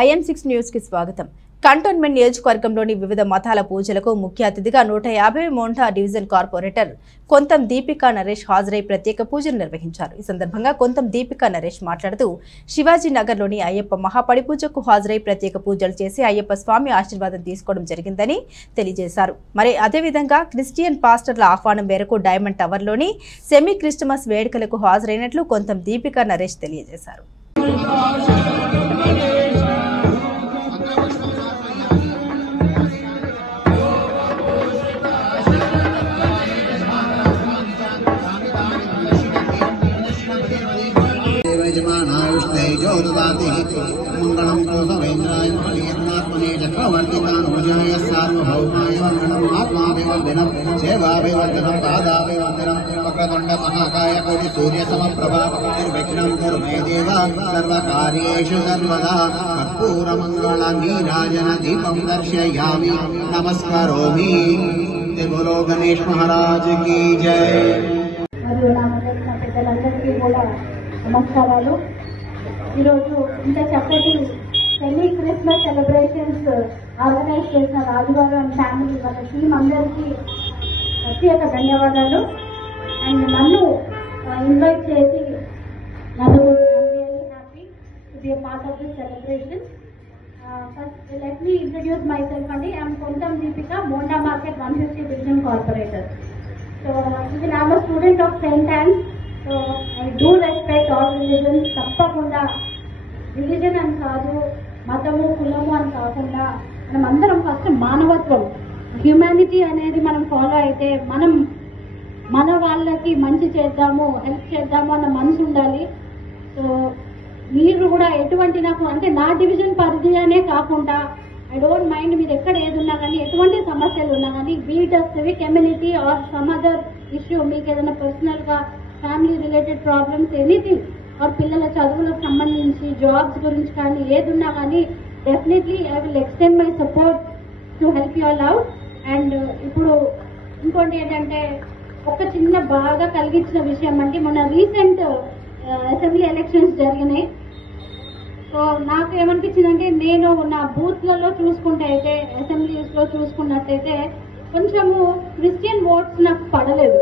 YM6 news కి స్వాగతం. Cantonment నియోజకవర్గంలోని వివిధ మతాల పూజలకు ముఖ్య అతిథిగా 150 మోంఠా డివిజన్ కార్పొరేటర్ కొంతం దీపికా నరేష్ హాజరై ప్రత్యేక పూజలు నిర్వహించారు. ఈ సందర్భంగా కొంతం దీపికా నరేష్ మాట్లాడుతూ శివాజీ నగర్లోని అయ్యప్ప మహాపడి పూజకు హాజరై ప్రత్యేక పూజలు చేసి అయ్యప్ప స్వామి ఆశీర్వాదం తీసుకోవడం జరిగిందని తెలియజేశారు. మరి అదేవిధంగా క్రిస్టియన్ పాస్టర్ల ఆహ్వానం మేరకు డైమండ్ టవర్లోని సెమీ క్రిస్టమస్ వేడుకలకు హాజరైనట్లు కొంతం దీపికా నరేష్ తెలియజేశారు. मंगलम कोसवेन्द्राय महावीरनात्मने चक्रवर्तितानुजाय सार्वभौमाय मंगलम आत्माभिवन्दनं सेवाभिवन्दनं पादाभिवन्दनं वक्रतुण्ड महाकाय कोटि सूर्य समप्रभा निर्विघ्नं कुरु मे देव सर्वकार्येषु सर्वदा कर्पूरमङ्गल नीराजन दीपं दर्शयामि नमस्करोमि। बोलो गणेश महाराज की जय। నమస్కారాలు. ఈరోజు ఇంత చక్కటి సెమీ క్రిస్మస్ సెలబ్రేషన్స్ ఆర్గనైజ్ చేసిన రాజుగారు అండ్ ఫ్యామిలీ వాళ్ళ టీం అందరికీ ప్రత్యేక ధన్యవాదాలు. అండ్ నన్ను ఇన్వైట్ చేసి నన్ను happy to be a part of this celebration. First let me introduce myself అండి. I'm Kontham Deepika, Monda market 150 division corporator. So even I'm a student of saint Ann's. So I do respect all religions. తప్పకుండా religion అని కాదు, మతము కులము అని కాకుండా మనం అందరం ఫస్ట్ మానవత్వం, హ్యూమానిటీ అనేది మనం ఫాలో అయితే మనం మన వాళ్ళకి మంచి చేద్దాము, హెల్ప్ చేద్దాము అన్న మనసు ఉండాలి. సో మీరు కూడా ఎటువంటి నాకు అంటే నా డివిజన్ పరిధి అనే కాకుండా ఐ డోంట్ మైండ్ మీరు ఎక్కడ ఏది ఉన్నా కానీ ఎటువంటి సమస్యలు ఉన్నా కానీ be it civic community or some other issue, మీకు ఏదైనా పర్సనల్గా family related problems anything or పిల్లల చదువులకు సంబంధించి జాబ్స్ గురించి కానీ ఏది ఉన్నా కానీ definitely I will extend my support to help you all out. And ఇప్పుడు ఇంకోటి ఏంటంటే ఒక చిన్న బాగా కలిగించిన విషయం అంటే మొన్న రీసెంట్ అసెంబ్లీ ఎలక్షన్స్ జరిగినాయి. సో నాకు ఏమనిపించిందంటే నేను నా బూత్లలో చూసుకుంటే అయితే అసెంబ్లీస్లో చూసుకున్నట్టయితే కొంచెము క్రిస్టియన్ ఓట్స్ నాకు పడలేదు,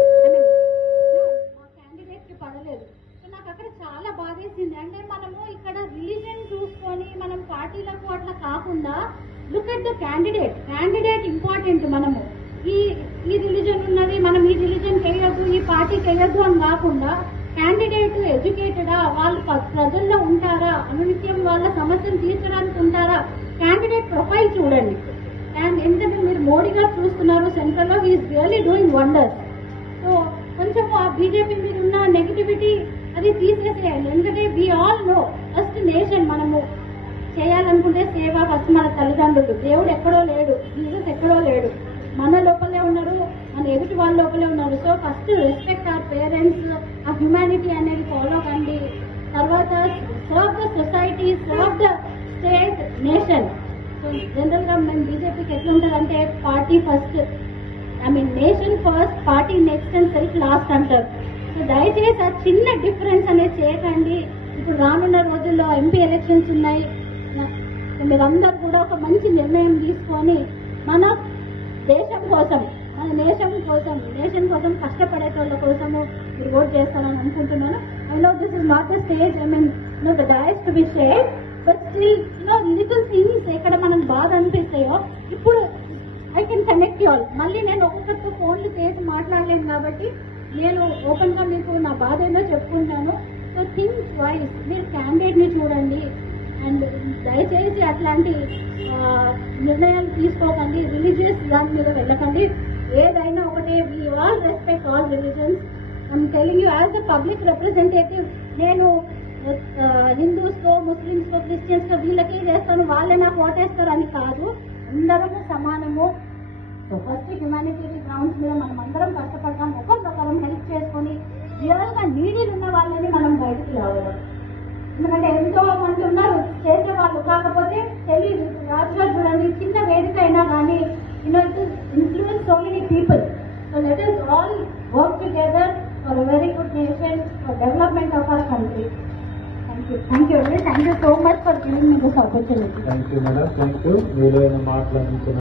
పడలేదు. సో నాకు అక్కడ చాలా బాధేసింది. అంటే మనము ఇక్కడ రిలీజన్ చూసుకొని మనం పార్టీలకు అట్లా కాకుండా look at the candidate important. మనము ఈ రిలీజన్ ఉన్నది, మనం ఈ రిలీజన్కి వేయద్దు, ఈ పార్టీకి వేయద్దు అని కాకుండా క్యాండిడేట్ ఎడ్యుకేటెడా, వాళ్ళు ప్రజల్లో ఉంటారా, అనునిత్యం వాళ్ళ సమస్యను తీర్చడానికి ఉంటారా, క్యాండిడేట్ ప్రొఫైల్ చూడండి. అండ్ ఎందుకంటే మీరు మోడీ గారు చూస్తున్నారు సెంట్రల్లో, he is really doing wonders. So కొంచెం ఆ బీజేపీ మీద ఉన్న నెగిటివిటీ అది తీసేసేయాలి. ఎందుకంటే we all know first nation మనము చేయాలనుకుంటే సేవ ఫస్ట్ మన తల్లిదండ్రులు. దేవుడు ఎక్కడో లేడు, జీసస్ ఎక్కడో లేడు, మన లోపలే ఉన్నారు, మన ఎదుటి వాళ్ళ లోపలే ఉన్నారు. So first respect our parents, ఆ హ్యుమానిటీ అనేది ఫాలో కండి. తర్వాత serve the society, serve the state, nation. So జనరల్గా మేము బీజేపీకి ఎట్లా ఉంటుందంటే party first, nation first, party next and self last అంటారు. సో దయచేసి ఆ చిన్న డిఫరెన్స్ అనేది చేయకండి. ఇప్పుడు రానున్న రోజుల్లో ఎంపీ ఎలక్షన్స్ ఉన్నాయి. మీరందరూ కూడా ఒక మంచి నిర్ణయం తీసుకొని మన దేశం కోసం, మన నేషన్ కోసం కష్టపడేటోళ్ళ కోసము మీరు ఓట్ చేస్తారని అనుకుంటున్నాను. I know this is not the stage, the dais to be share, but still little things ఎక్కడ మనకు బాధ అనిపిస్తాయో ఇప్పుడు I can connect you all. మళ్ళీ నేను ఒక్కొక్కరితో ఫోన్లు చేసి మాట్లాడలేను కాబట్టి నేను ఓపెన్గా మీకు నా బాధ ఏదో చెప్పుకుంటాను. సో థింక్ వైజ్, మీరు క్యాండిడేట్ని చూడండి. అండ్ దయచేసి అట్లాంటి నిర్ణయాలు తీసుకోకండి, రిలీజియస్ దాని మీద వెళ్ళకండి. ఏదైనా ఒకటే, we all respect all religions. I'm telling you as a public representative, నేను హిందూస్కో, ముస్లిమ్స్కో, క్రిస్టియన్స్కో వీళ్ళకి వేస్తాను, వాళ్ళే నాకు ఓటేస్తారు అని కాదు. అందరము సమానము. సో ఫస్ట్ హ్యుమానిటరీ గ్రౌండ్స్ మీద మనం అందరం కష్టపడతాం, ఒకరినొకరం హెల్ప్ చేసుకొని రియల్గా నీడీలు ఉన్న వాళ్ళని మనం బయటకు రావాలి. ఎందుకంటే ఎంతో మంది ఉన్నారు చేసేవాళ్ళు, కాకపోతే తెలియదు. రాజుగా చూడండి, చిన్న వేదిక అయినా కానీ influence so many people. So let us all work together for a very good nation, for development of our country. Thank you so much for giving me this opportunity. Thank you madam, thank you. మీరు మాట్లాడుతున్నారు.